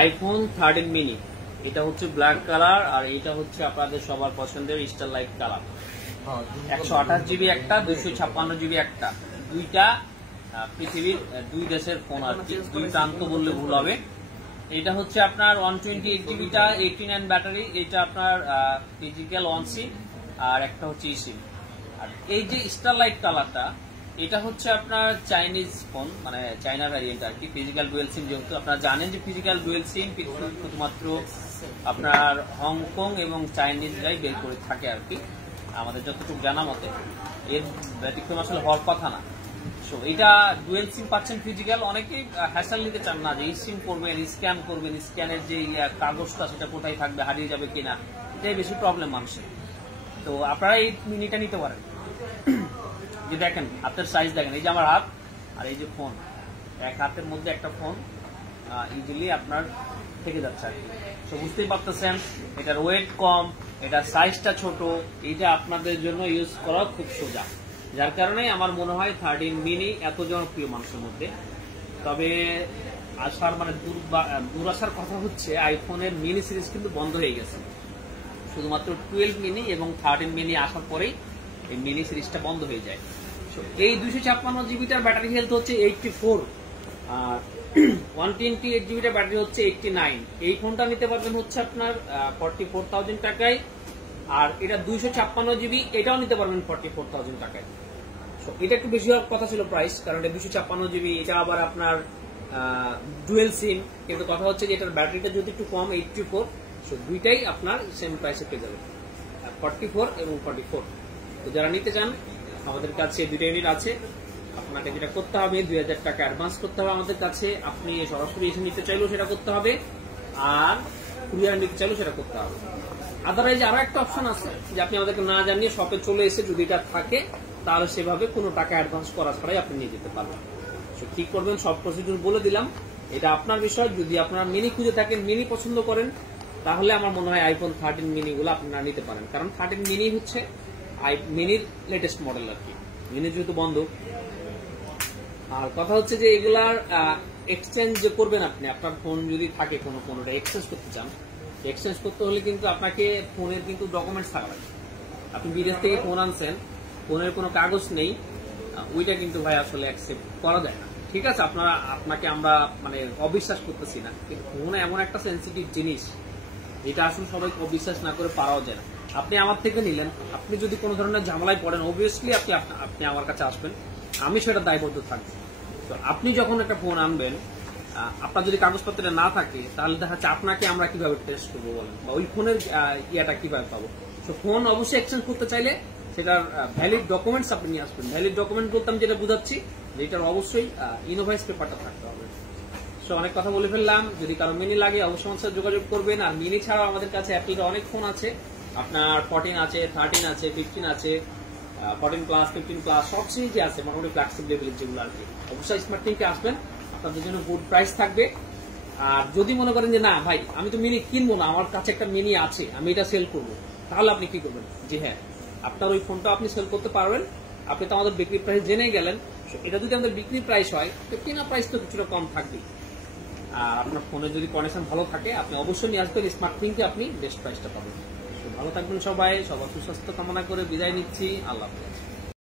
IPhone 13 mini, এটা হচ্ছে black colour আর এটা হচ্ছে আপনাদের সবার পছন্দের স্টারলাইট কালার। 128 জিবি একটা, 256 জিবি একটা, দুইটা পৃথিবীর দুই দেশের ফোন আর কি, দুই প্রান্ত বললে ভুল হবে। এটা হচ্ছে আপনার 128 জিবিটা 89 ব্যাটারি, এটা আপনার ফিজিক্যাল 1 সিম আর একটা হচ্ছে সিম। আর এই যে স্টারলাইট কালারটা, এটা হচ্ছে আপনার চাইনিজ ফোন, মানে চাইনা ভ্যারিয়েন্ট আর কি, ফিজিক্যাল ডুয়েল সিম। যেহেতু আপনারা জানেন যে ফিজিক্যাল ডুয়েল সিম শুধুমাত্র আপনার হংকং এবং চাইনিজরাই বের করে থাকে আর কি, আমাদের যতটুকু জানা মতে। এর ব্যতিক্রম আসলে হওয়ার কথা না। সো এটা ডুয়েল সিম পাচ্ছেন ফিজিক্যাল। অনেকেই হ্যাসেল নিতে চান না যে এই সিম করবেন, স্ক্যান করবেন, স্ক্যানের যে কাগজটা সেটা কোথায় থাকবে, হারিয়ে যাবে কিনা, এটাই বেশি প্রবলেম মানুষের। তো আপনারা এই মিনিটা নিতে পারেন। যে দেখেন হাতের সাইজ দেখেন, এই যে আমার হাত আর এই যে ফোন, এক হাতের মধ্যে একটা ফোন ইজিলি আপনার থেকে যাচ্ছে আর কি। তো বুঝতেই পারতেছেন এটার ওয়েট কম, এটার সাইজটা ছোট, এটা আপনাদের জন্য ইউজ করা খুব সোজা। যার কারণে আমার মনে হয় 13 মিনি এত জনপ্রিয় মানুষের মধ্যে। তবে আসার মানে দুরাশার কথা হচ্ছে আইফোনের মিনি সিরিজ কিন্তু বন্ধ হয়ে গেছে। শুধুমাত্র 12 মিনি এবং 13 মিনি আসার পরেই এই মিনি সিরিজটা বন্ধ হয়ে যায়। এই 256 জিবিটার ব্যাটারি হেলথ হচ্ছে 84, আর 128 জিবিটার ব্যাটারি হচ্ছে 89। এই ফোনটা নিতে পারবেন হচ্ছে আপনার 44,000 টাকায়। আর এটা 256 জিবি, এটাও নিতে পারবেন 44,000 টাকায়। এটা একটু বেশি হওয়ার কথা ছিল প্রাইস, কারণ এটা 256 জিবি, এটা আবার আপনার ডুয়েল সিম। কিন্তু কথা হচ্ছে যে এটার ব্যাটারিটা যদি একটু কম, 84, দুইটাই আপনার সেম প্রাইসে পেয়ে যাবেন, 44 এবং 44। তো যারা নিতে চান আমাদের কাছে দুইটা ইউনিট আছে। আপনাকে যেটা করতে হবে 2000 টাকা অ্যাডভান্স করতে হবে আমাদের কাছে। আপনি সরাসরি এসে নিতে চাইলেও সেটা করতে হবে, আর কুরিয়ার নিতে চাইলেও সেটা করতে হবে। আদারওয়াইজ আরো একটা অপশন আছে যে আপনি আমাদেরকে না জানিয়ে শপে চলে এসে যদি এটা থাকে তাহলে সেভাবে কোনো টাকা অ্যাডভান্স করা ছাড়াই আপনি নিয়ে যেতে পারবেন। ঠিক করবেন, সব প্রসিডিউর বলে দিলাম, এটা আপনার বিষয়। যদি আপনারা মিনি খুঁজে থাকেন, মিনি পছন্দ করেন, তাহলে আমার মনে হয় আইফোন 13 মিনি গুলো আপনারা নিতে পারেন। কারণ 13 মিনি হচ্ছে মিনির লেটেস্ট মডেল আর কি, মিনি যেহেতু বন্ধ। আর কথা হচ্ছে যে এগুলার এক্সচেঞ্জ যে করবেন আপনি, আপনার ফোন যদি থাকে কোনোটা এক্সচেঞ্জ করতে চান, এক্সচেঞ্জ করতে হলে কিন্তু আপনাকে ফোনের কিন্তু ডকুমেন্টস থাকা লাগবে। আপনি বিদেশ থেকে ফোন আনছেন, ফোনের কোনো কাগজ নেই, ওইটা কিন্তু ভাই আসলে অ্যাকসেপ্ট করা যায় না। ঠিক আছে, আপনাকে আমরা মানে অবিশ্বাস করতেছি না, কিন্তু ফোন এমন একটা সেন্সিটিভ জিনিস যেটা আসলে সবাই অবিশ্বাস না করে পারাও যায় না। আপনি আমার থেকে নিলেন, আপনি যদি কোনো ধরনের ঝামেলায় পড়েন, অবভিয়াসলি আপনি আমার কাছে আসবেন, আমি সেটা দায়বদ্ধ থাকবো। তো আপনি যখন একটা ফোন আনবেন, আপনার যদি কাগজপত্রে না থাকে, তাহলে দেখা যাচ্ছে আপনাকে আমরা কিভাবে টেস্ট করবো বলেন, বা ওই ফোনের ইয়াটা কিভাবে পাবো। তো ফোন অবশ্যই এক্সচেঞ্জ করতে চাইলে সেটার ভ্যালিড ডকুমেন্টস আপনি নিয়ে আসবেন। ভ্যালিড ডকুমেন্ট বলতে আমি যেটা বুঝাচ্ছি যে এটার অবশ্যই ইনোভয়েস পেপারটা থাকতে হবে। সো অনেক কথা বলে ফেললাম। যদি কারো মিনি লাগে অবশ্যই আমার সাথে যোগাযোগ করবেন। আর মিনি ছাড়াও আমাদের কাছে অ্যাপেলের অনেক ফোন আছে, আপনার 14 আছে, 13 আছে, 15 আছে, 14 প্লাস, 15 প্লাস, সব সিরিজে আছে মোটামুটি ফ্ল্যাগশিপ লেভেলের যেগুলো আর কি। অবশ্যই স্মার্ট টিমকে আসবেন, আপনাদের জন্য গুড প্রাইস থাকবে। আর যদি মনে করেন যে না ভাই আমি তো মিনি কিনবো না, আমার কাছে একটা মিনি আছে, আমি এটা সেল করবো, তাহলে আপনি কি করবেন? যে হ্যাঁ, আপনার ওই ফোনটা আপনি সেল করতে পারবেন। আপনি তো আমাদের বিক্রি প্রাইস জেনে গেলেন, এটা যদি আমাদের বিক্রি প্রাইস হয় তো কেনা প্রাইস তো কিছুটা কম থাকবেই। আর আপনার ফোনের যদি কন্ডিশন ভালো থাকে আপনি অবশ্যই নিয়ে আসবেন, স্মার্ট থিংকে আপনি বেস্ট প্রাইসটা পাবেন। ভালো থাকবেন সবাই, সবার সুস্বাস্থ্য কামনা করে বিদায় নিচ্ছি। আল্লাহ হাফেজ।